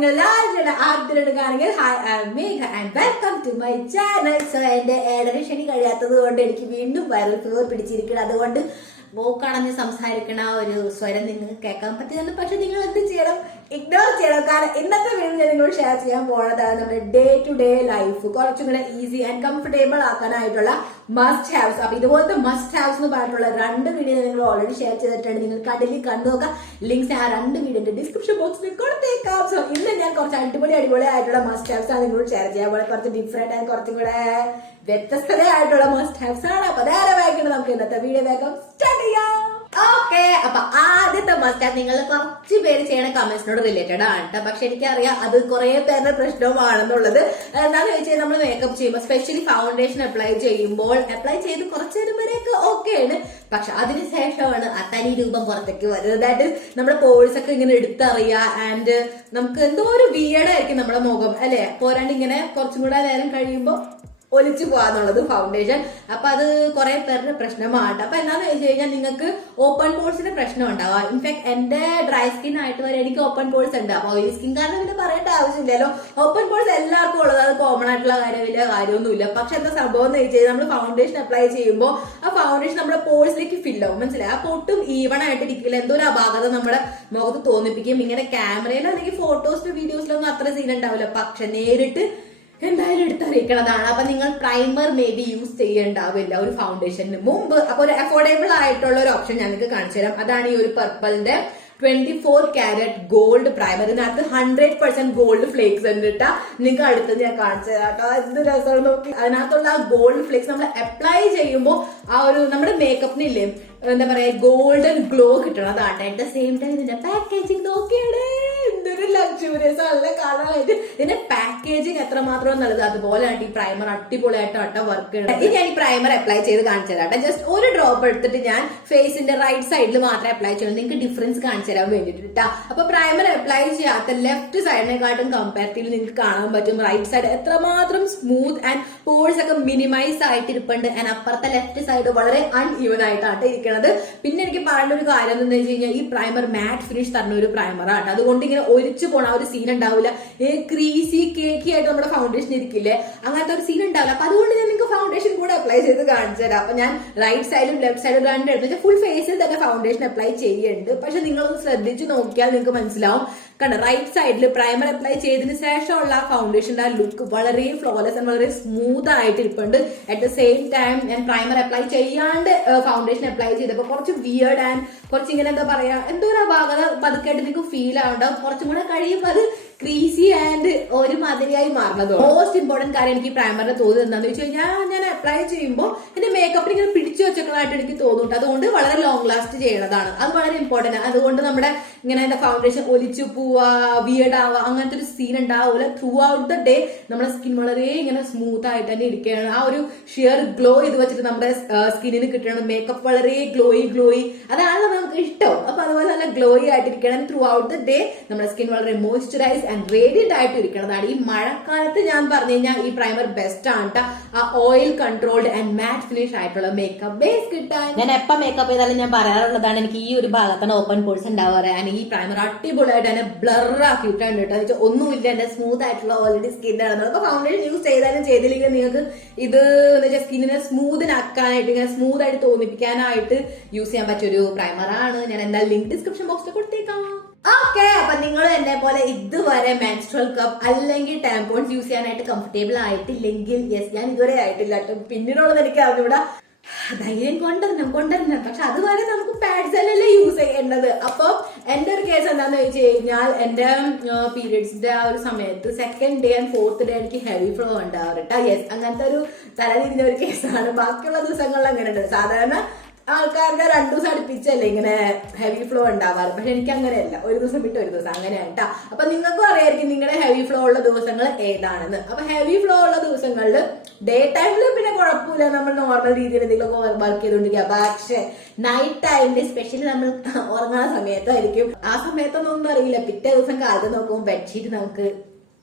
നിങ്ങൾ ആദ്യമായിട്ട് കാണുമെങ്കിൽ hi I am Megha and welcome to my channel. So എന്റെ ഏഴര ശനി കഴിയാത്തത് കൊണ്ട് എനിക്ക് വീണ്ടും വൈറൽ ഫീവർ പിടിച്ചിരിക്കണം. അതുകൊണ്ട് മൂക്കടഞ്ഞ് സംസാരിക്കണ ഒരു സ്വരം നിങ്ങൾക്ക് കേൾക്കാൻ പറ്റുന്നുണ്ട്. പക്ഷെ നിങ്ങൾ എന്ത് ചെയ്യണം? ഇഗ്നോർ ചെയ്യണം. കാരണം ഇന്നത്തെ വീഡിയോ നിങ്ങളോട് ഷെയർ ചെയ്യാൻ പോകുന്നതാണ് നമ്മുടെ ഡേ ടു ഡേ ലൈഫ് കുറച്ചും കൂടെ ഈസി ആൻഡ് കംഫർട്ടബിൾ ആക്കാനായിട്ടുള്ള മസ്റ്റ് ഹാവ്സ്. അപ്പൊ ഇതുപോലത്തെ മസ്റ്റ് ഹാവ്സ് എന്ന് പറഞ്ഞിട്ടുള്ള 2 വീഡിയോ നിങ്ങൾ ഓൾറെഡി ഷെയർ ചെയ്തിട്ടുണ്ട്. നിങ്ങൾ കണ്ടിൽ കണ്ടു നോക്കാം. ലിങ്ക്സ് ആ 2 വീഡിയോന്റെ ഡിസ്ക്രിപ്ഷൻ ബോക്സിൽ കൊടുത്തേക്കാം. സോ ഇന്ന് ഞാൻ കുറച്ച് അടിപൊളി ആയിട്ടുള്ള മസ്റ്റ് ഹാവ്സ് ആണ് നിങ്ങളോട് ഷെയർ ചെയ്യാൻ പോലെ. കുറച്ച് ഡിഫറെന്റ് ആൻഡ് കുറച്ചും കൂടെ വ്യത്യസ്തതയായിട്ടുള്ള മസ്റ്റ് ഹാവ്സ് ആണ്. അപ്പൊ നേരെ വായിക്കണം. നമുക്ക് ഇന്നത്തെ വീഡിയോ വേഗം സ്റ്റാർട്ട് ചെയ്യാം. ഓക്കെ, അപ്പൊ ആദ്യത്തെ മസ്റ്റ് ഹാവ് നിങ്ങൾ കുറച്ച് പേര് ചെയ്യണ കമന്റ്സിനോട് റിലേറ്റഡ് ആണ് കേട്ടോ. പക്ഷെ എനിക്കറിയാം അത് കുറെ പേരുടെ പ്രശ്നമാണെന്നുള്ളത്. എന്താണെന്ന് വെച്ചാൽ നമ്മൾ മേക്കപ്പ് ചെയ്യുമ്പോൾ സ്പെഷ്യലി ഫൗണ്ടേഷൻ അപ്ലൈ ചെയ്യുമ്പോൾ അപ്ലൈ ചെയ്ത് കുറച്ച് നേരം വരെയൊക്കെ ഓക്കെയാണ്. പക്ഷെ അതിനുശേഷമാണ് ആ തനി രൂപം പുറത്തേക്ക് വരുന്നത്. അതായത് നമ്മുടെ പോഴ്സ് ഒക്കെ ഇങ്ങനെ എടുത്തറിയാ ആൻഡ് നമുക്ക് എന്തോ ഒരു വിയർഡായിരിക്കും നമ്മുടെ മുഖം അല്ലെ. പോരാണ്ട് ഇങ്ങനെ കുറച്ചും കൂടെ നേരം കഴിയുമ്പോൾ ഒലിച്ചു പോവാന്നുള്ളത് ഫൗണ്ടേഷൻ. അപ്പൊ അത് കുറെ പേരുടെ പ്രശ്നമാണ്. അപ്പൊ എന്താന്ന് വെച്ച് കഴിഞ്ഞാൽ നിങ്ങൾക്ക് ഓപ്പൺ പോഴ്സിന്റെ പ്രശ്നം ഉണ്ടാവാം. ഇൻഫാക്ട് എന്റെ ഡ്രൈ സ്കിൻ ആയിട്ട് വരെ എനിക്ക് ഓപ്പൺ പോഴ്സ് ഉണ്ട്. അപ്പൊ ഓയിലി സ്കിൻ കാരണം പിന്നെ പറയേണ്ട ആവശ്യമില്ലല്ലോ. ഓപ്പൺ പോഴ്സ് എല്ലാവർക്കും ഉള്ളത്, അത് കോമൺ ആയിട്ടുള്ള കാര്യം, വലിയ കാര്യമൊന്നുമില്ല. പക്ഷെ എന്താ സംഭവം എന്ന് വെച്ച് കഴിഞ്ഞാൽ നമ്മൾ ഫൗണ്ടേഷൻ അപ്ലൈ ചെയ്യുമ്പോൾ ആ ഫൗണ്ടേഷൻ നമ്മുടെ പോഴ്സിലേക്ക് ഫില്ലാവും. മനസ്സിലായി? അപ്പൊ ഒട്ടും ഈവൺ ആയിട്ട് ഇരിക്കില്ല. എന്തോ ഒരു അപാകത നമ്മുടെ മുഖത്ത് തോന്നിപ്പിക്കും. ഇങ്ങനെ ക്യാമറയിലോ അല്ലെങ്കിൽ ഫോട്ടോസിലോ വീഡിയോസിലൊന്നും അത്ര സീൻ ഉണ്ടാവില്ല. പക്ഷെ നേരിട്ട് എന്തായാലും എടുത്തറിയിക്കണതാണ്. അപ്പൊ നിങ്ങൾ പ്രൈമർ മേ ബി യൂസ് ചെയ്യേണ്ടാവില്ല ഒരു ഫൗണ്ടേഷന് മുമ്പ്. അപ്പൊ ഒരു അഫോർഡബിൾ ആയിട്ടുള്ള ഒരു ഓപ്ഷൻ ഞങ്ങൾക്ക് കാണിച്ചു തരാം. അതാണ് ഈ ഒരു പർപ്പിളിന്റെ 24 കാരറ്റ് ഗോൾഡ് പ്രൈമർ. ഇതിനകത്ത് 100% ഗോൾഡ് ഫ്ലേക്സ് ഉണ്ട് കേട്ടാ. നിങ്ങൾക്ക് അടുത്തത് ഞാൻ കാണിച്ചു തരാം കേട്ടോ. എന്ത് രസം നോക്കി. അതിനകത്തുള്ള ആ ഗോൾഡ് ഫ്ലേക്സ് നമ്മൾ അപ്ലൈ ചെയ്യുമ്പോൾ ആ ഒരു നമ്മുടെ മേക്കപ്പിനില്ലേ എന്താ പറയാ ഗോൾഡൻ ഗ്ലോ കിട്ടണം. അതാണ് അറ്റ് ദ സെയിം ടൈം ഇതിന്റെ പാക്കേജിങ് നോക്കിയാണ് എന്തൊരു ലക്ഷ്യൂറിയസ് നല്ല കളറായിട്ട്. ഇതിന്റെ പാക്കേജിങ് എത്രമാത്രം നല്ലത്. അതുപോലെ ഈ പ്രൈമർ അടിപൊളിയായിട്ട് വർക്ക് ചെയ്യണം. ഇത് ഞാൻ ഈ പ്രൈമർ അപ്ലൈ ചെയ്ത് കാണിച്ചു തരാം. ജസ്റ്റ് ഒരു ഡ്രോപ്പ് എടുത്തിട്ട് ഞാൻ ഫേസിന്റെ റൈറ്റ് സൈഡിൽ മാത്രമേ അപ്ലൈ ചെയ്യുള്ളൂ. നിങ്ങൾക്ക് ഡിഫറൻസ് കാണിച്ചു തരാൻ വേണ്ടിട്ട് കേട്ടാ. അപ്പൊ പ്രൈമർ അപ്ലൈ ചെയ്യാത്ത ലെഫ്റ്റ് സൈഡിനെക്കാട്ടും കമ്പാരിറ്റീവ്ലി നിങ്ങൾക്ക് കാണാൻ പറ്റും റൈറ്റ് സൈഡ് എത്രമാത്രം സ്മൂത്ത് ആൻഡ് പോഴ്സ് ഒക്കെ മിനിമൈസ് ആയിട്ട് ഇരിപ്പുണ്ട്. ആൻഡ് അപ്പുറത്തെ ലെഫ്റ്റ് സൈഡ് വളരെ അൺഈവൻ ആയിട്ടാണ് ഇരിക്കുന്നത്. പിന്നെ എനിക്ക് പറയേണ്ട ഒരു കാര്യം എന്താ വെച്ച് കഴിഞ്ഞാൽ ഈ പ്രൈമർ മാറ്റ് ഫിനിഷ് തരുന്ന ഒരു പ്രൈമറാണ്. അതുകൊണ്ട് ഇങ്ങനെ ഒലിച്ചു പോണ ഒരു സീൻ ഉണ്ടാവില്ല. ക്രീസി കേക്കി ആയിട്ട് നമ്മുടെ ഫൗണ്ടേഷൻ ഇരിക്കില്ലേ, അങ്ങനത്തെ ഒരു സീൻ ഉണ്ടാവില്ല. അപ്പൊ അതുകൊണ്ട് ഞാൻ നിങ്ങൾക്ക് ഫൗണ്ടേഷൻ കൂടെ അപ്ലൈ ചെയ്ത് കാണിച്ചു തരാം. അപ്പൊ ഞാൻ റൈറ്റ് സൈഡും ലെഫ്റ്റ് സൈഡും രണ്ടെടുത്ത് ഫുൾ ഫേസിൽ തന്നെ ഫൗണ്ടേഷൻ അപ്ലൈ ചെയ്യുന്നുണ്ട്. പക്ഷെ നിങ്ങളൊന്ന് ശ്രദ്ധിച്ചു നോക്കിയാൽ നിങ്ങൾക്ക് മനസ്സിലാവും. കാരണം റൈറ്റ് സൈഡിൽ പ്രൈമർ അപ്ലൈ ചെയ്തതിന് ശേഷമുള്ള ഫൗണ്ടേഷന്റെ ആ ലുക്ക് വളരെ ഫ്ലോലെസ് ആൻഡ് വളരെ സ്മൂത്ത് ആയിട്ട് ഇരിപ്പുണ്ട്. അറ്റ് ദ സെയിം ടൈം ഞാൻ പ്രൈമർ അപ്ലൈ ചെയ്യാണ്ട് ഫൗണ്ടേഷൻ അപ്ലൈ ചെയ്തപ്പോൾ കുറച്ച് വിയർഡ് ആൻഡ് കുറച്ച് ഇങ്ങനെ എന്താ പറയാ എന്തോ ഒരു അപാകത പതുക്കായിട്ട് നിങ്ങൾക്ക് ഫീൽ ആവുണ്ടാവും. കുറച്ചും കൂടെ കഴിയുമ്പോൾ അത് ക്രീസി ആൻഡ് ഒരു മാതിരിയായി മാറുന്നത്. മോസ്റ്റ് ഇമ്പോർട്ടന്റ് കാര്യം എനിക്ക് പ്രൈമറിന്റെ തോന്നുന്നത് എന്താണെന്ന് വെച്ച് കഴിഞ്ഞാൽ ഞാൻ അപ്ലൈ ചെയ്യുമ്പോൾ എന്റെ മേക്കപ്പിൽ ഇങ്ങനെ പിടിച്ചു വെച്ചേക്കുന്നതായിട്ട് എനിക്ക് തോന്നുന്നുണ്ട്. അതുകൊണ്ട് വളരെ ലോങ് ലാസ്റ്റ് ചെയ്യണതാണ്. അത് വളരെ ഇമ്പോർട്ടന്റ്. അതുകൊണ്ട് നമ്മുടെ ഇങ്ങനെ എന്താ ഫൗണ്ടേഷൻ ഒലിച്ചു പോവാ വിയർഡ് ആവുക അങ്ങനത്തെ ഒരു സീൻ ഉണ്ടാവില്ല. ത്രൂ ഔട്ട് ദ ഡേ നമ്മുടെ സ്കിൻ വളരെ ഇങ്ങനെ സ്മൂത്ത് ആയിട്ട് തന്നെ ഇരിക്കുകയാണ്. ആ ഒരു ഷിയർ ഗ്ലോ ഇത് വെച്ചിട്ട് നമ്മുടെ സ്കിന്നിന് കിട്ടണം. മേക്കപ്പ് വളരെ ഗ്ലോയി അതാണ് നമുക്ക് ഇഷ്ടം. അപ്പൊ അതുപോലെ നല്ല ഗ്ലോയി ആയിട്ടിരിക്കണം. ത്രൂ ഔട്ട് ദ ഡേ നമ്മുടെ സ്കിൻ വളരെ മോയ്സ്ചറൈസ് ആൻഡ് റേഡിയന്റ് ആയിട്ട് ഇരിക്കുന്നതാണ്. ഈ മഴക്കാലത്ത് ഞാൻ പറഞ്ഞു കഴിഞ്ഞാൽ ഈ പ്രൈമർ ബെസ്റ്റ് ആണ് കേട്ടോ. ആ oil controlled and matte finish ആയിട്ടുള്ള മേക്കപ്പ് ബേസ് കിട്ടാൻ ഞാൻ എപ്പോ മേക്കപ്പ് ചെയ്താലും ഞാൻ പറയാറുള്ളതാണ് എനിക്ക് ഈ ഒരു ഭാഗത്താണ് ഓപ്പൺ പോഴ്സ് ഉണ്ടാവാറ്. ഈ പ്രൈമർ അടിപൊളിയായിട്ട് എന്നെ ബ്ലർ ആക്കിയിട്ടാണ് കേട്ടോ. ഒന്നുമില്ല, എന്റെ സ്മൂത്ത് ആയിട്ടുള്ള ഓൾറെഡി സ്കിൻ ആണ്. അപ്പൊ ഫൗണ്ടേഷൻ യൂസ് ചെയ്താലും ചെയ്തില്ലെങ്കിൽ നിങ്ങൾക്ക് ഇത് എന്ന് വെച്ചാൽ സ്കിന്നിനെ സ്മൂത്തിനാക്കാനായിട്ട് ഇങ്ങനെ സ്മൂത്ത് ആയിട്ട് തോന്നിപ്പിക്കാനായിട്ട് യൂസ് ചെയ്യാൻ പറ്റിയ ഒരു പ്രൈമറാണ്. ഞാൻ എന്തായാലും ലിങ്ക് ഡിസ്ക്രിപ്ഷൻ ബോക്സിൽ കൊടുത്തേക്കാം. ഓക്കെ, അപ്പൊ നിങ്ങൾ എന്നെ പോലെ ഇതുവരെ മെൻസ്ട്രൽ കപ്പ് അല്ലെങ്കിൽ ടാമ്പോൺസ് യൂസ് ചെയ്യാനായിട്ട് കംഫർട്ടബിൾ ആയിട്ടില്ലെങ്കിൽ യെസ് ഞാൻ ഇതുവരെ ആയിട്ടില്ല കേട്ടോ. പിന്നീടുള്ളത് എനിക്ക് അറിഞ്ഞൂടാ. ധൈര്യം കൊണ്ടുവരണം. പക്ഷെ അതുവരെ നമുക്ക് പാഡ്സ് അല്ലല്ലേ യൂസ് ചെയ്യേണ്ടത്. അപ്പൊ എന്റെ ഒരു കേസ് എന്താന്ന് വെച്ച് കഴിഞ്ഞാൽ എന്റെ പീരിയഡ്സിന്റെ ആ ഒരു സമയത്ത് 2nd day and 4th day എനിക്ക് ഹെവി ഫ്ലോ ഉണ്ടാവാറുണ്ട്. യെസ് അങ്ങനത്തെ ഒരു തലതിരിഞ്ഞ ഒരു കേസാണ്. ബാക്കിയുള്ള ദിവസങ്ങളിൽ അങ്ങനെ ഉണ്ട്. സാധാരണ ആൾക്കാരുടെ 2 ദിവസം അടുപ്പിച്ചല്ലേ ഇങ്ങനെ ഹെവി ഫ്ലോ ഉണ്ടാവാറ്. പക്ഷെ എനിക്ക് അങ്ങനെയല്ല, ഒരു ദിവസം വിട്ട് ഒരു ദിവസം അങ്ങനെയാണ് കേട്ടോ. അപ്പൊ നിങ്ങൾക്കും അറിയായിരിക്കും നിങ്ങളുടെ ഹെവി ഫ്ലോ ഉള്ള ദിവസങ്ങൾ ഏതാണെന്ന്. അപ്പൊ ഹെവി ഫ്ലോ ഉള്ള ദിവസങ്ങളിൽ ഡേ ടൈമിൽ പിന്നെ കുഴപ്പമില്ല, നമ്മൾ നോർമൽ രീതിയിൽ എന്തെങ്കിലുമൊക്കെ വർക്ക് ചെയ്തുകൊണ്ടിരിക്കുക. പക്ഷെ നൈറ്റ് ടൈമിൽ സ്പെഷ്യലി നമ്മൾ ഉറങ്ങുന്ന സമയത്തായിരിക്കും. ആ സമയത്തൊന്നും അറിയില്ല. പിറ്റേ ദിവസം കാലത്ത് നോക്കുമ്പോൾ ബെഡ്ഷീറ്റ് നമുക്ക്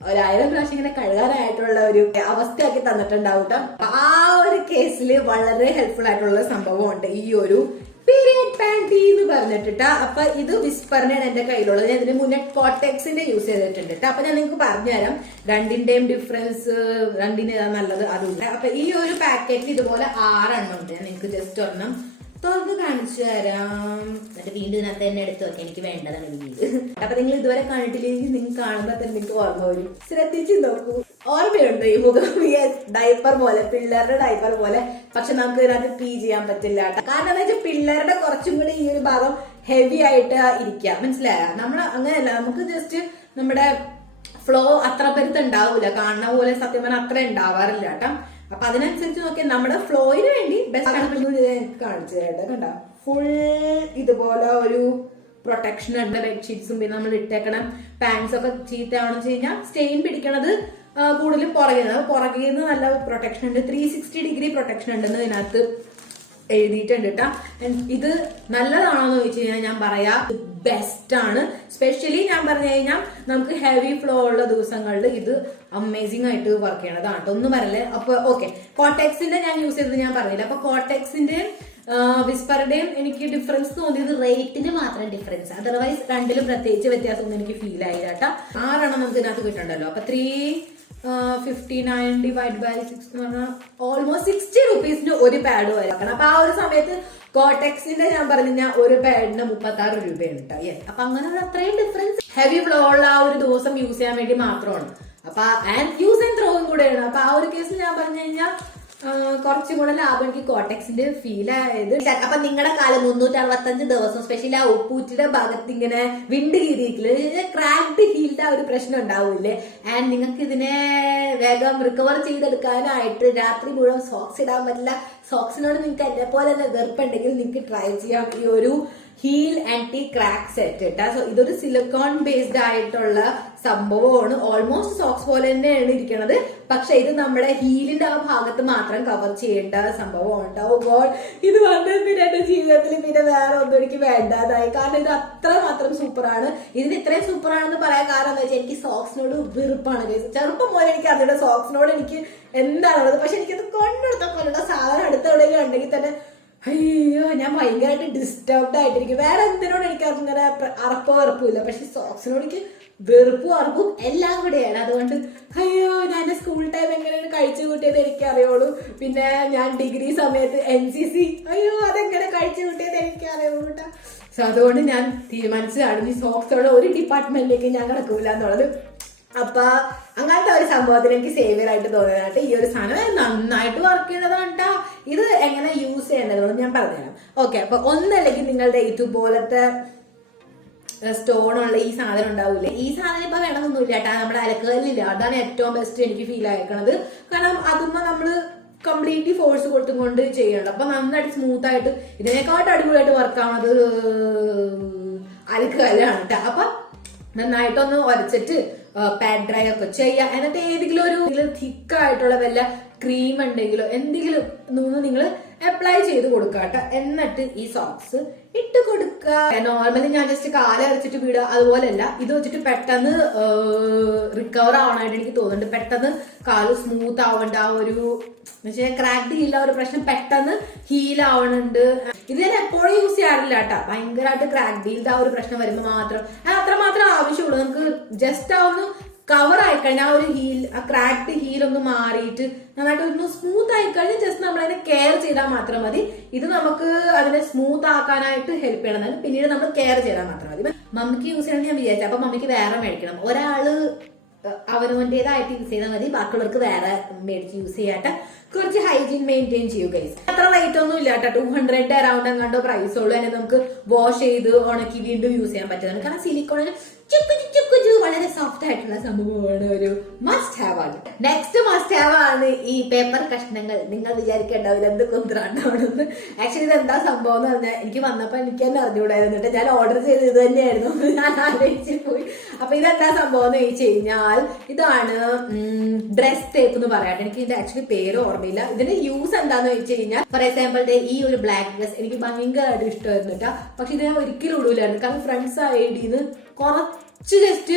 1000 പ്രാവശ്യം ഇങ്ങനെ കഴുകാനായിട്ടുള്ള ഒരു അവസ്ഥയാക്കി തന്നിട്ടുണ്ടാവും കേട്ടോ. ആ ഒരു കേസിൽ വളരെ ഹെൽപ്ഫുൾ ആയിട്ടുള്ള സംഭവമുണ്ട് ഈ ഒരു പീരിയഡ് പാൻറ്റി എന്ന് പറഞ്ഞിട്ടാ. അപ്പൊ ഇത് വിസ്പറിനാണ് എന്റെ കയ്യിലുള്ളത്. ഞാൻ ഇതിന് മുന്നേ കോട്ടെക്സിന്റെ യൂസ് ചെയ്തിട്ടുണ്ട് കേട്ടോ. അപ്പൊ ഞാൻ നിങ്ങൾക്ക് പറഞ്ഞുതരാം രണ്ടിന്റെയും ഡിഫറൻസ്, രണ്ടിന് ഏതാ നല്ലത് അതുണ്ട്. അപ്പൊ ഈ ഒരു പാക്കറ്റിൽ ഇതുപോലെ 6 എണ്ണം ഉണ്ട്. ഞാൻ നിങ്ങൾക്ക് ജസ്റ്റ് ഒരെണ്ണം തുറന്ന് കാണിച്ചു തരാം. എന്നിട്ട് വീണ്ടും ഇതിനകത്ത് തന്നെ എടുത്ത് നോക്കി, എനിക്ക് വേണ്ടതാണ് വീട്. അപ്പൊ നിങ്ങൾ ഇതുവരെ കണ്ടിട്ടില്ലെങ്കിൽ നിങ്ങൾക്ക് കാണുമ്പോ തന്നെ നിങ്ങൾക്ക് ഓർമ്മ വരും. ശ്രദ്ധിച്ച് നോക്കൂ, ഓർമ്മയുണ്ട് ഈ മുഖം? ഡൈപ്പർ പോലെ, പിള്ളേരുടെ ഡൈപ്പർ പോലെ. പക്ഷെ നമുക്ക് ഇതിനകത്ത് പീ ചെയ്യാൻ പറ്റില്ല. കാരണം എന്താ വെച്ചാൽ പിള്ളേരുടെ കുറച്ചും കൂടി ഈ ഒരു ഭാഗം ഹെവി ആയിട്ട് ഇരിക്കാം, മനസ്സിലായ? നമ്മൾ അങ്ങനെയല്ല, നമുക്ക് ജസ്റ്റ് നമ്മുടെ ഫ്ലോ അത്ര പെരുത്ത് ഉണ്ടാവൂല, കാണുന്ന പോലെ സത്യം പറഞ്ഞാൽ അത്ര ഉണ്ടാവാറില്ല കേട്ടോ. അപ്പൊ അതിനനുസരിച്ച് നോക്കിയാൽ നമ്മുടെ ഫ്ലോയിന് വേണ്ടി ബെസ്റ്റ് കാണിച്ചു തരാം. കണ്ടോ, ഫുൾ ഇതുപോലെ ഒരു പ്രൊട്ടക്ഷൻ ഉണ്ട്. ബെഡ്ഷീറ്റ്സും പിന്നെ നമ്മൾ ഇട്ടേക്കണം പാൻസ് ഒക്കെ ചീത്തയാണെന്ന് വെച്ച് കഴിഞ്ഞാൽ സ്റ്റെയിൻ പിടിക്കണത് കൂടുതലും പുറകിൽ നല്ല പ്രൊട്ടക്ഷൻ ഉണ്ട്. 360 ഡിഗ്രി പ്രൊട്ടക്ഷൻ ഉണ്ടെന്ന് ഇതിനകത്ത് എഴുതിയിട്ടുണ്ട് കേട്ടോ. ഇത് നല്ലതാണോ എന്ന് ചോദിച്ചു കഴിഞ്ഞാൽ ഞാൻ പറയാ ബെസ്റ്റ് ആണ്. സ്പെഷ്യലി ഞാൻ പറഞ്ഞു കഴിഞ്ഞാൽ നമുക്ക് ഹെവി ഫ്ലോ ഉള്ള ദിവസങ്ങളിൽ ഇത് അമേസിംഗ് ആയിട്ട് വർക്ക് ചെയ്യണതാണ് കേട്ടോ. ഒന്നും പറയല്ലേ. അപ്പൊ ഓക്കെ, കോട്ടെക്സിന്റെ ഞാൻ യൂസ് ചെയ്തത് ഞാൻ പറഞ്ഞില്ല. അപ്പൊ കോട്ടെക്സിന്റെ വിസ്പറുടെയും എനിക്ക് ഡിഫറൻസ് തോന്നിയത് റേറ്റിന് മാത്രം ഡിഫറൻസ്, അതർവൈസ് രണ്ടിലും പ്രത്യേകിച്ച് വ്യത്യാസമൊന്നും എനിക്ക് ഫീൽ ആയില്ല കേട്ടോ. 6 എണ്ണം നമുക്ക് ഇതിനകത്ത് കിട്ടുന്നുണ്ടല്ലോ. അപ്പൊ 359 ഡിവൈഡ് ബൈ 6 എന്ന് പറഞ്ഞാൽ ഓൾമോസ്റ്റ് 60 റുപ്പീസിന് ഒരു പാഡ് വരാക്കണം. അപ്പൊ ആ ഒരു സമയത്ത് കോട്ടെക്സിന്റെ ഞാൻ പറഞ്ഞ ഒരു പാഡിന് 36 രൂപയാണ് കേട്ടോ. യെസ്, അപ്പൊ അങ്ങനെ അത്രയും ഡിഫറൻസ് ഹെവി ഫ്ലോ ഉള്ള ആ ഒരു ദിവസം യൂസ് ചെയ്യാൻ വേണ്ടി മാത്രമാണ്. അപ്പൊ ആൻഡ് യൂസ് ആൻഡ് ത്രോയും കൂടെയാണ്. അപ്പൊ ആ ഒരു കേസിൽ ഞാൻ പറഞ്ഞു കഴിഞ്ഞാൽ കുറച്ചും കൂടെ ലാഭം എനിക്ക് കോട്ടെക്സിന്റെ ഫീൽ ആയത്. അപ്പൊ നിങ്ങളുടെ കാലം 365 ദിവസം സ്പെഷ്യലി ആ ഉപ്പൂറ്റിയുടെ ഭാഗത്ത് ഇങ്ങനെ വിണ്ട് കീറിയിട്ടില്ല, ക്രാക്ഡ് ഹീൽഡ് ആ ഒരു പ്രശ്നം ഉണ്ടാവൂല്ലേ. ആൻഡ് നിങ്ങൾക്ക് ഇതിനെ വേഗം റിക്കവർ ചെയ്തെടുക്കാനായിട്ട് രാത്രി മുഴുവൻ സോക്സ് ഇടാൻ പറ്റില്ല. സോക്സിനോട് നിങ്ങൾക്ക് എന്നെ പോലെ തന്നെ വെറുപ്പുണ്ടെങ്കിൽ നിങ്ങൾക്ക് ട്രൈ ചെയ്യാം ഈ ഒരു ഹീൽ ആന്റി ക്രാക്ക് സെറ്റ് കേട്ടാ. സോ ഇതൊരു സിലിക്കോൺ ബേസ്ഡ് ആയിട്ടുള്ള സംഭവമാണ്. ഓൾമോസ്റ്റ് സോക്സ് പോലെ തന്നെയാണ് ഇരിക്കുന്നത്, പക്ഷെ ഇത് നമ്മുടെ ഹീലിന്റെ ആ ഭാഗത്ത് മാത്രം കവർ ചെയ്യേണ്ട സംഭവമാണ് കേട്ടോ. ഇത് വന്ന് പിന്നെ എന്റെ ജീവിതത്തിൽ പിന്നെ വേറെ ഒന്നും എനിക്ക് വേണ്ടാതായി. കാരണം ഇത് അത്രമാത്രം സൂപ്പറാണ്. ഇതിന് ഇത്രയും സൂപ്പറാണെന്ന് പറയാൻ കാരണം എന്താ വെച്ചാൽ എനിക്ക് സോക്സിനോട് വെറുപ്പാണ്. ചെറുപ്പം പോലെ എനിക്ക് അതിന്റെ സോക്സിനോട് എനിക്ക് എന്താണുള്ളത്, പക്ഷെ എനിക്കത് കൊണ്ടെടുത്ത സാധനം അടുത്തെവിടെയെങ്കിലും ഉണ്ടെങ്കിൽ തന്നെ അയ്യോ ഞാൻ ഭയങ്കരമായിട്ട് ഡിസ്റ്റർബ്ഡ് ആയിട്ടിരിക്കും. വേറെ എന്തിനോട് എനിക്ക് അതിങ്ങനെ വെറുപ്പില്ല, പക്ഷെ സോക്സിനോട് എനിക്ക് വെറുപ്പും അറപ്പും എല്ലാം കൂടെയാണ്. അതുകൊണ്ട് അയ്യോ ഞാൻ എന്റെ സ്കൂൾ ടൈം എങ്ങനെയാണ് കഴിച്ചു കൂട്ടിയത് എനിക്ക് അറിയുള്ളൂ. പിന്നെ ഞാൻ ഡിഗ്രി സമയത്ത് NCC അയ്യോ അതെങ്ങനെ കഴിച്ചു കൂട്ടിയത് എനിക്ക് അറിയുള്ളൂ കേട്ടോ. സോ അതുകൊണ്ട് ഞാൻ തീരുമാനിച്ചതാണ് ഈ സോക്സോടെ ഒരു ഡിപ്പാർട്ട്മെന്റിലേക്ക് ഞാൻ കിടക്കൂല എന്നുള്ളത്. അപ്പൊ അങ്ങനത്തെ ഒരു സംഭവത്തിൽ എനിക്ക് സേവിയർ ആയിട്ട് തോന്നിയതായിട്ട് ഈ ഒരു സാധനം നന്നായിട്ട് വർക്ക് ചെയ്യുന്നതാണ് കേട്ടോ. ഇത് എങ്ങനെ യൂസ് ചെയ്യേണ്ടതെന്ന് ഞാൻ പറഞ്ഞുതരാം. ഓക്കെ, അപ്പൊ ഒന്നല്ലെങ്കിൽ നിങ്ങളുടെ ഇതുപോലത്തെ സ്റ്റോണുള്ള ഈ സാധനം ഉണ്ടാവില്ലേ, ഈ സാധനം ഇപ്പൊ വേണമെന്നൊന്നുമില്ല കേട്ടാ. നമ്മുടെ അലക്കല്ലില്ല, അതാണ് ഏറ്റവും ബെസ്റ്റ് എനിക്ക് ഫീൽ ആയിരിക്കണത്. കാരണം അതുമ്പോ നമ്മള് കംപ്ലീറ്റ്ലി ഫോഴ്സ് കൊടുത്തും കൊണ്ട് ചെയ്യണം. അപ്പൊ നന്നായിട്ട് സ്മൂത്ത് ആയിട്ട് ഇതിനെക്കാട്ട് അടിപൊളിയായിട്ട് വർക്ക് ആവുന്നത് അലക്കല്ലാണ് കേട്ടോ. അപ്പൊ നന്നായിട്ടൊന്ന് ഉരച്ചിട്ട് പാഡ് ഡ്രൈ ഒക്കെ ചെയ്യാം. എന്നിട്ട് ഏതെങ്കിലും ഒരു തിക്കായിട്ടുള്ള വല്ല ക്രീം ഉണ്ടെങ്കിലോ എന്തെങ്കിലും നിങ്ങൾ അപ്ലൈ ചെയ്ത് കൊടുക്കുക കേട്ടോ. എന്നിട്ട് ഈ സോക്സ് ഇട്ട് കൊടുക്കുക. നോർമലി ഞാൻ ജസ്റ്റ് കാല അരച്ചിട്ട് വിടുക, അതുപോലെയല്ല. ഇത് വെച്ചിട്ട് പെട്ടെന്ന് റിക്കവർ ആവണായിട്ട് എനിക്ക് തോന്നുന്നുണ്ട്. പെട്ടെന്ന് കാല് സ്മൂത്ത് ആവേണ്ട ആ ഒരു ക്രാക്ഡ് ഹീൽ ആ ഒരു പ്രശ്നം പെട്ടെന്ന് ഹീൽ ആവണുണ്ട്. ഇത് ഞാൻ എപ്പോഴും യൂസ് ചെയ്യാറില്ല കേട്ടോ. ഭയങ്കരമായിട്ട് ക്രാക്ഡ് ഹീൽഡ് ആ ഒരു പ്രശ്നം വരുമ്പോൾ മാത്രം അത്രമാത്രം ആവശ്യമുള്ളൂ. നമുക്ക് ജസ്റ്റ് ആ ഒന്ന് കവർ ആയിക്കഴിഞ്ഞാൽ ആ ഒരു ഹീൽ, ആ ക്രാക്ഡ് ഹീൽ ഒന്ന് മാറിയിട്ട് നന്നായിട്ട് ഒന്ന് സ്മൂത്ത് ആയിക്കഴിഞ്ഞാൽ ജസ്റ്റ് നമ്മൾ അതിനെ കെയർ ചെയ്താൽ മാത്രം മതി. ഇത് നമുക്ക് അതിനെ സ്മൂത്ത് ആക്കാനായിട്ട് ഹെൽപ്പ് ചെയ്യണം. പിന്നീട് നമ്മൾ കെയർ ചെയ്താൽ മാത്രം മതി. മമ്മിക്ക് യൂസ് ചെയ്യണമെന്ന് ഞാൻ വിചാരിച്ചു. അപ്പൊ മമ്മിക്ക് വേറെ മേടിക്കണം. ഒരാള് അവനവന്റേതായിട്ട് യൂസ് ചെയ്താൽ മതി, ബാക്കിയുള്ളവർക്ക് വേറെ മേടിച്ച് യൂസ് ചെയ്യാട്ടെ. കുറച്ച് ഹൈജീൻ മെയിൻറ്റെയിൻ ചെയ്യൂ ഗൈസ്. അത്ര റേറ്റ് ഒന്നും ഇല്ല കേട്ടോ. 200 അറൌണ്ട് എങ്ങാണ്ടോ പ്രൈസ് ഉള്ളൂ. അതിനെ നമുക്ക് വാഷ് ചെയ്ത് ഉണക്കി വീണ്ടും യൂസ് ചെയ്യാൻ പറ്റുന്നതാണ്. കാരണം സിലിക്കോണിന് വളരെ സോഫ്റ്റ് ആയിട്ടുള്ള സംഭവമാണ്. ഒരു മസ്റ്റ് ഹാവ് ആണ്. നെക്സ്റ്റ് മസ്റ്റ് ഹാവ് ആണ് ഈ പേപ്പർ കഷ്ണങ്ങൾ. നിങ്ങൾ വിചാരിക്കേണ്ടാവില്ല എന്ത് കുന്ത്രാണ്ടാണെന്ന്. ആക്ച്വലി ഇത് എന്താ സംഭവം എന്ന് പറഞ്ഞാൽ എനിക്ക് വന്നപ്പോ എനിക്ക് തന്നെ അറിഞ്ഞുകൂടായിരുന്നു. ഞാൻ ഓർഡർ ചെയ്ത് ഇത് തന്നെയായിരുന്നു, ഞാൻ ആലോചിച്ച് പോയി. അപ്പൊ ഇതെന്താ സംഭവം എന്ന് ചോദിച്ചു കഴിഞ്ഞാൽ ഇതാണ് ഡ്രസ് ടേപ്പ് എന്ന് പറയാട്ടെ. എനിക്ക് ഇതിന്റെ ആക്ച്വലി പേര് ഓർമ്മയില്ല. ഇതിന്റെ യൂസ് എന്താന്ന് ചോദിച്ചു കഴിഞ്ഞാൽ, ഫോർ എക്സാമ്പിൾ ഈ ഒരു ബ്ലാക്ക് ഡ്രസ് എനിക്ക് ഭയങ്കരമായിട്ട് ഇഷ്ടമായിരുന്നു കേട്ടോ. പക്ഷെ ഇത് ഞാൻ ഒരിക്കലും ഇടൂലായിരുന്നു. കാരണം ഫ്രണ്ട്സ് ഐഡിന്ന് കുറച്ച് ജസ്റ്റ്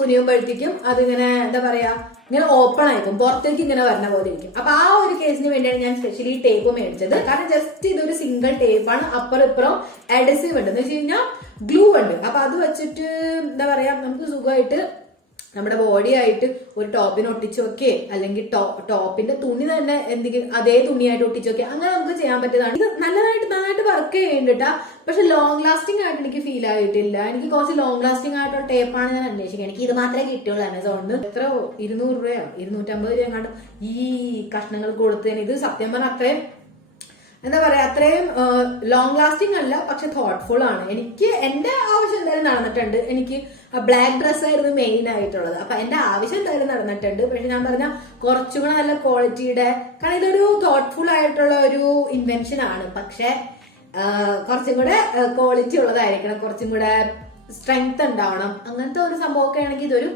കുനിയുമ്പോഴത്തേക്കും അതിങ്ങനെ എന്താ പറയാ ഇങ്ങനെ ഓപ്പൺ ആയിരിക്കും, പുറത്തേക്ക് ഇങ്ങനെ വരുന്ന പോലെ ഇരിക്കും. അപ്പൊ ആ ഒരു കേസിന് വേണ്ടിയാണ് ഞാൻ സ്പെഷ്യലി ടേപ്പ് മേടിച്ചത്. കാരണം ജസ്റ്റ് ഇതൊരു സിംഗിൾ ടേപ്പാണ്, അപ്പുറം ഇപ്പുറം അഡസീവ് ഉണ്ട്, എന്ന് വെച്ച് കഴിഞ്ഞാൽ ഗ്ലൂ ഉണ്ട്. അപ്പൊ അത് വെച്ചിട്ട് എന്താ പറയാ നമുക്ക് സുഖമായിട്ട് നമ്മുടെ ബോഡി ആയിട്ട് ഒരു ടോപ്പിന് ഒട്ടിച്ചു വെക്കേ, അല്ലെങ്കിൽ ടോപ്പിന്റെ തുണി തന്നെ എന്തെങ്കിലും അതേ തുണിയായിട്ട് ഒട്ടിച്ചു വെക്കേ, അങ്ങനെ നമുക്ക് ചെയ്യാൻ പറ്റുന്നതാണ്. ഇത് നന്നായിട്ട് വർക്ക് ചെയ്യുന്നുണ്ട്. പക്ഷെ ലോങ് ലാസ്റ്റിംഗ് ആയിട്ട് എനിക്ക് ഫീൽ ആയിട്ടില്ല. എനിക്ക് കുറച്ച് ലോങ് ലാസ്റ്റിംഗ് ആയിട്ടുള്ള ടേപ്പാണ് ഞാൻ അന്വേഷിക്കുക. എനിക്ക് ഇത് മാത്രമേ കിട്ടുള്ളൂ ആമസോണിൽ. എത്ര 200 രൂപയോ 250 രൂപ കണ്ടു ഈ കഷ്ണങ്ങൾ കൊടുത്തതിന്. ഇത് സത്യം പറഞ്ഞാൽ അത്രയും എന്താ പറയാ അത്രയും ലോങ് ലാസ്റ്റിംഗ് അല്ല, പക്ഷെ തോട്ട്ഫുൾ ആണ്. എനിക്ക് എന്റെ ആവശ്യം എന്തായാലും നടന്നിട്ടുണ്ട്. എനിക്ക് ബ്ലാക്ക് ഡ്രസ് ആയിരുന്നു മെയിൻ ആയിട്ടുള്ളത്. അപ്പൊ എന്റെ ആവശ്യം എന്തായാലും നടന്നിട്ടുണ്ട്. പക്ഷെ ഞാൻ പറഞ്ഞ കുറച്ചും കൂടെ നല്ല ക്വാളിറ്റിയുടെ, കാരണം ഇതൊരു തോട്ട്ഫുൾ ആയിട്ടുള്ള ഒരു ഇൻവെൻഷൻ ആണ്. പക്ഷെ കുറച്ചും കൂടെ ക്വാളിറ്റി ഉള്ളതായിരിക്കണം, കുറച്ചും കൂടെ സ്ട്രെങ്ത് ഉണ്ടാവണം. അങ്ങനത്തെ ഒരു സംഭവമൊക്കെ ആണെങ്കിൽ ഇതൊരു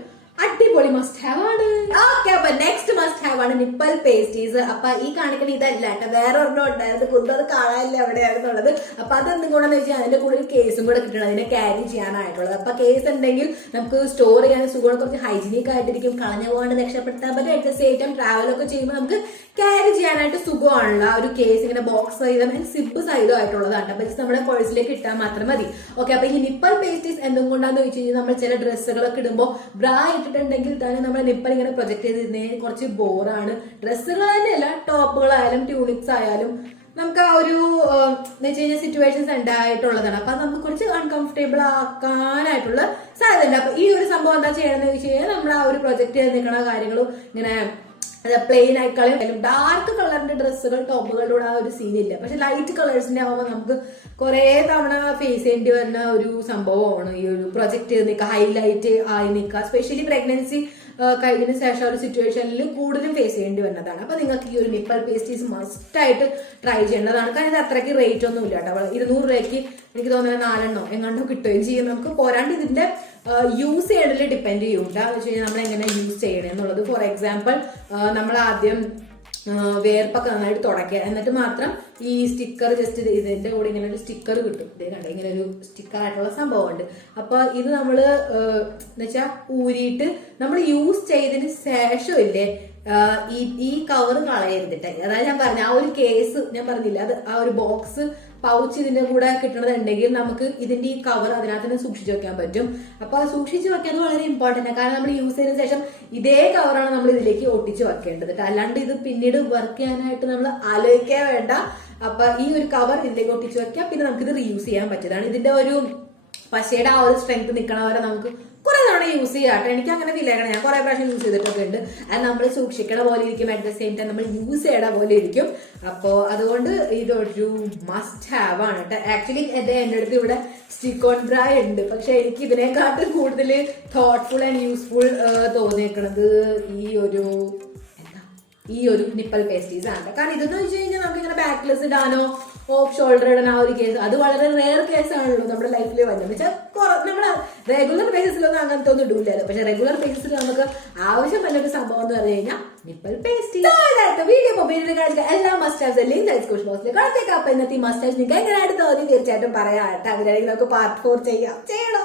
അടിപൊളി മസ്റ്റ് ഹാവ് ആണ്. ഓക്കെ, അപ്പൊ നെക്സ്റ്റ് മസ്റ്റ് ഹാവ് ആണ് നിപ്പൽ പേസ്റ്റീസ്. അപ്പൊ ഈ കാണിക്കുന്ന ഇതല്ല കേട്ടോ, വേറെ ഒരെണ്ണം ഉണ്ടായിരുന്നു, കുന്തത് കാണാനില്ല എവിടെയായിരുന്നുള്ളത്. അപ്പൊ അതെന്തും കൂടെന്ന് വെച്ചാൽ അതിന്റെ കൂടെ ഒരു കേസും കൂടെ കിട്ടണം അതിനെ ക്യാരി ചെയ്യാനായിട്ടുള്ളത്. അപ്പൊ കേസ് ഉണ്ടെങ്കിൽ നമുക്ക് സ്റ്റോർ ചെയ്യാൻ സുഖമാണ്, കുറച്ച് ഹൈജീനിക് ആയിട്ടിരിക്കും, കളഞ്ഞു പോകാണ്ട് രക്ഷപ്പെടുത്താൻ പറ്റും. അറ്റ് ദ സെയിം ടൈം ട്രാവലൊക്കെ ചെയ്യുമ്പോൾ നമുക്ക് ക്യാരി ചെയ്യാനായിട്ട് സുഖമാണല്ലോ. ആ ഒരു കേസ് ഇങ്ങനെ ബോക്സ് സൈസും സിപ്പ് സൈസും ആയിട്ടുള്ളതാണ്. അപ്പൊ നമ്മുടെ പേഴ്സിലേക്ക് ഇട്ടാൽ മാത്രം മതി. ഓക്കെ, അപ്പൊ ഈ നിപ്പൽ പേസ്റ്റീസ് എന്തും കൊണ്ടാന്ന് ചോദിച്ചു കഴിഞ്ഞാൽ നമ്മൾ ചില ഡ്രസ്സുകളൊക്കെ ഇടുമ്പോൾ ബ്രാ ഇട്ടിട്ടുണ്ടെങ്കിൽ തന്നെ നമ്മുടെ നിപ്പൽ ഇങ്ങനെ പ്രൊജക്ട് ചെയ്തിരുന്നതിന് കുറച്ച് ബോറാണ്. ഡ്രസ്സുകൾ തന്നെയല്ല, ടോപ്പുകളായാലും ട്യൂണിക്സ് ആയാലും നമുക്ക് ആ ഒരു എന്ന് വെച്ച് കഴിഞ്ഞാൽ സിറ്റുവേഷൻസ് ഉണ്ടായിട്ടുള്ളതാണ്. അപ്പൊ നമുക്ക് കുറച്ച് അൺകംഫർട്ടബിൾ ആക്കാനായിട്ടുള്ള സാധ്യതയുണ്ട്. അപ്പൊ ഈ ഒരു സംഭവം എന്താ ചെയ്യണമെന്ന് വെച്ച് കഴിഞ്ഞാൽ നമ്മൾ ആ ഒരു പ്രൊജക്ട് ചെയ്ത് നിൽക്കുന്ന കാര്യങ്ങളും ഇങ്ങനെ പ്ലെയിൻ ആയിക്കളയും. ഡാർക്ക് കളറിന്റെ ഡ്രസ്സുകൾ ടോപ്പുകളുടെ കൂടെ ആ ഒരു സീനില്ല. പക്ഷെ ലൈറ്റ് കളേഴ്സിന്റെ ആവുമ്പോൾ നമുക്ക് കുറെ തവണ ഫേസ് ചെയ്യേണ്ടി വരുന്ന ഒരു സംഭവമാണ് ഈ ഒരു പ്രൊജക്ട് ചെയ്ത് നിൽക്കുക, ഹൈലൈറ്റ് ആയി നിൽക്കുക. സ്പെഷ്യലി പ്രഗ്നൻസി കഴിഞ്ഞതിന് ശേഷം ഒരു സിറ്റുവേഷനിൽ കൂടുതലും ഫേസ് ചെയ്യേണ്ടി വരുന്നതാണ്. അപ്പൊ നിങ്ങൾക്ക് ഈ ഒരു നിപ്പൽ പേസ്റ്റീസ് മസ്റ്റ് ആയിട്ട് ട്രൈ ചെയ്യേണ്ടതാണ്. കാരണം ഇത് അത്രയ്ക്ക് റേറ്റ് ഒന്നും ഇല്ല കേട്ടോ. 200 രൂപയ്ക്ക് എനിക്ക് തോന്നുന്നത് 4 എങ്ങാണ്ടോ കിട്ടുകയും ചെയ്യും. നമുക്ക് പോരാണ്ട് ഇതിന്റെ യൂസ് ചെയ്യണതിൽ ഡിപ്പെൻഡ് ചെയ്യും. എന്താണെന്ന് വെച്ച് കഴിഞ്ഞാൽ നമ്മൾ എങ്ങനെ യൂസ് ചെയ്യണം എന്നുള്ളത്. ഫോർ എക്സാമ്പിൾ നമ്മൾ ആദ്യം വേർപ്പൊക്കെ നന്നായിട്ട് തുടയ്ക്കുക, എന്നിട്ട് മാത്രം ഈ സ്റ്റിക്കർ ജസ്റ്റ് ഇതിന്റെ കൂടെ ഇങ്ങനെ ഒരു സ്റ്റിക്കർ കിട്ടും. ഇതേ കണ്ട ഇങ്ങനെ ഒരു സ്റ്റിക്കർ ആയിട്ടുള്ള സംഭവമുണ്ട്. അപ്പൊ ഇത് നമ്മള് എന്നുവെച്ചാൽ ഊരിയിട്ട് നമ്മൾ യൂസ് ചെയ്തതിന് ശേഷം ഇല്ലേ ഈ കവർ കളയരുതിട്ടെ. അതായത് ഞാൻ പറഞ്ഞ ആ ഒരു കേസ് ഞാൻ പറഞ്ഞില്ല, അത് ആ ഒരു ബോക്സ് പൗച്ച് ഇതിന്റെ കൂടെ കിട്ടണതുണ്ടെങ്കിൽ നമുക്ക് ഇതിന്റെ ഈ കവർ അതിനകത്ത് തന്നെ സൂക്ഷിച്ചു വെക്കാൻ പറ്റും. അപ്പൊ സൂക്ഷിച്ചു വെക്കാൻ വളരെ ഇമ്പോർട്ടന്റ് ആണ്. കാരണം നമ്മൾ യൂസ് ചെയ്തതിനു ശേഷം ഇതേ കവറാണ് നമ്മൾ ഇതിലേക്ക് ഒട്ടിച്ചു വെക്കേണ്ടത്. അല്ലാണ്ട് ഇത് പിന്നീട് വർക്ക് ചെയ്യാനായിട്ട് നമ്മൾ ആലോചിക്കാൻ വേണ്ട. അപ്പൊ ഈ ഒരു കവർ ഇതിലേക്ക് ഒട്ടിച്ചു വെക്കാം, പിന്നെ നമുക്കിത് റീയൂസ് ചെയ്യാൻ പറ്റിയതാണ്. ഇതിന്റെ ഒരു പശയുടെ ആ ഒരു സ്ട്രെങ്ത് നിൽക്കണ വരെ നമുക്ക് കുറെ തവണ യൂസ് ചെയ്യാട്ടെ. എനിക്ക് അങ്ങനെ ഫീൽ ആക്കണം. ഞാൻ കുറെ പ്രാവശ്യം യൂസ് ചെയ്തിട്ടൊക്കെ ഉണ്ട്. അത് നമ്മൾ സൂക്ഷിക്കണ പോലെ ഇരിക്കും, അറ്റ് ദ സെയിം ടൈം നമ്മൾ യൂസ് ചെയ്യണ പോലെ ഇരിക്കും. അപ്പോ അതുകൊണ്ട് ഇതൊരു മസ്റ്റ് ഹാവ് ആണ് കേട്ടോ. ആക്ച്വലി എൻ്റെ അടുത്ത് ഇവിടെ സ്റ്റിക്ക് ഓൺ ബ്രാ ഉണ്ട്. പക്ഷെ എനിക്ക് ഇതിനെക്കാട്ടും കൂടുതൽ തോട്ട്ഫുൾ ആൻഡ് യൂസ്ഫുൾ തോന്നിയേക്കണത് ഈ ഒരു നിപ്പൽ പേസ്റ്റീസ് ആണ്. കാരണം ഇതെന്ന് വെച്ച് കഴിഞ്ഞാൽ നമുക്ക് ഇങ്ങനെ ബാക്ക്ലെസ് ഇടാനോ ഓഫ് ഷോൾഡർ ഇടാൻ ആ ഒരു കേസ് അത് വളരെ റെയർ കേസാണല്ലോ നമ്മുടെ ലൈഫിൽ വരുന്നത്. വെച്ചാൽ നമ്മുടെ റെഗുലർ ബേസിസിലൊന്നും അങ്ങനത്തെ ഒന്നും ഇടൂലല്ലോ. പക്ഷെ റെഗുലർ ബേസിസിൽ നമുക്ക് ആവശ്യം വന്നൊരു സംഭവം എന്ന് പറഞ്ഞു കഴിഞ്ഞാൽ നിപ്പൽ പേസ്റ്റീസ്. വീഡിയോ മൊബൈലിൽ കാണിച്ച എല്ലാ മസ്റ്റാസ് ലിങ്ക് ഡിസ്ക്രിപ്ഷൻ ബോക്സിൽ കാണത്തേക്ക്. അപ്പൊ ഇന്നത്തെ ഈ മസ്റ്റാസ് നിങ്ങൾക്ക് എങ്ങനെയായിട്ട് തോന്നി തീർച്ചയായിട്ടും പറയാട്ടെ. അതിനാണെങ്കിൽ നമുക്ക് പാർട്ട് 4 ചെയ്യണോ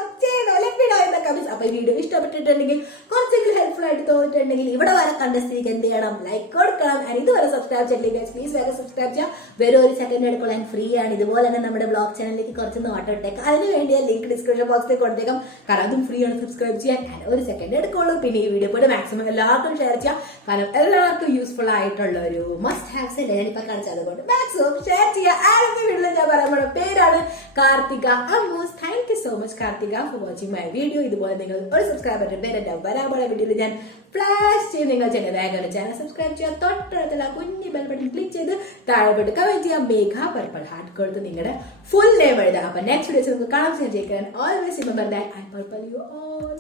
ലെപ്പിടോ എന്നൊക്കെ. അപ്പൊ ഈ വീഡിയോ ഇഷ്ടപ്പെട്ടിട്ടുണ്ടെങ്കിൽ കുറച്ചെങ്കിലും ഹെൽപ്ഫുൾ ആയിട്ട് തോന്നിയിട്ടുണ്ടെങ്കിൽ ഇവിടെ വരെ കണ്ടസ്റ്റിക്ക് എന്ത് ചെയ്യണം, ലൈക്ക് കൊടുക്കണം. ആൻഡ് ഇതുവരെ സബ്സ്ക്രൈബ് ചെയ്തില്ലെങ്കിൽ പ്ലീസ് വേറെ സബ്സ്ക്രൈബ് ചെയ്യാം. വെറും ഒരു സെക്കൻഡ് എടുക്കാൻ ഫ്രീ ആണ്. ഇതുപോലെ തന്നെ നമ്മുടെ ബ്ലോഗ് ചാനലിലേക്ക് കുറച്ച് നോട്ട് ഇട്ടേക്കാം. അതിന് വേണ്ടിയ ലിങ്ക് ഡിസ്ക്രിപ്ഷൻ ബോക്സിൽ കൊടുത്തേക്കാം. കാരണം അതും ഫ്രീ ആണ് സബ്സ്ക്രൈബ് ചെയ്യാൻ. ഒരു സെക്കൻഡ് എടുക്കുള്ളൂ. പിന്നെ ഈ വീഡിയോ പോയിട്ട് മാക്സിമം എല്ലാവർക്കും ഷെയർ ചെയ്യാം. കാരണം എല്ലാവർക്കും യൂസ്ഫുൾ ആയിട്ടുള്ള ഒരു മസ്റ്റ് ഹാവ്സ് അല്ലേ ഞാനിപ്പോ കാണിച്ചത്. അതുകൊണ്ട് മാക്സിമം ഷെയർ ചെയ്യാം. ആദ്യത്തെ വീഡിയോയിൽ ഞാൻ പറയുമ്പോൾ പേരാണ് Karthika Ammus. Thank you so much Karthika for watching my video. ഇതുപോലെ നിങ്ങൾ ഒരു സബ്സ്ക്രൈബർ പേരെന്റെ വരാനുള്ള വീഡിയോയിൽ ഞാൻ ഫ്ലാഷ് ചെയ്ത് നിങ്ങൾ ചെയ്യേണ്ട വേഗം ചാനൽ സബ്സ്ക്രൈബ് ചെയ്യുക. തൊട്ടടുത്തുള്ള കുഞ്ഞു ബെൽ ബട്ടൺ ക്ലിക്ക് ചെയ്ത് താഴെപ്പെട്ട് കമന്റ് ചെയ്യാം. മേഘ പർപ്പിൾ ഹാർട്ട് കൊടുത്ത് നിങ്ങളുടെ ഫുൾ നെയിം എഴുതാം. അപ്പൊ നെക്സ്റ്റ് വീഡിയോസ് നമുക്ക് കാണാൻ ചെയ്യാൻ always remember that I purple you all.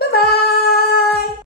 Bye bye.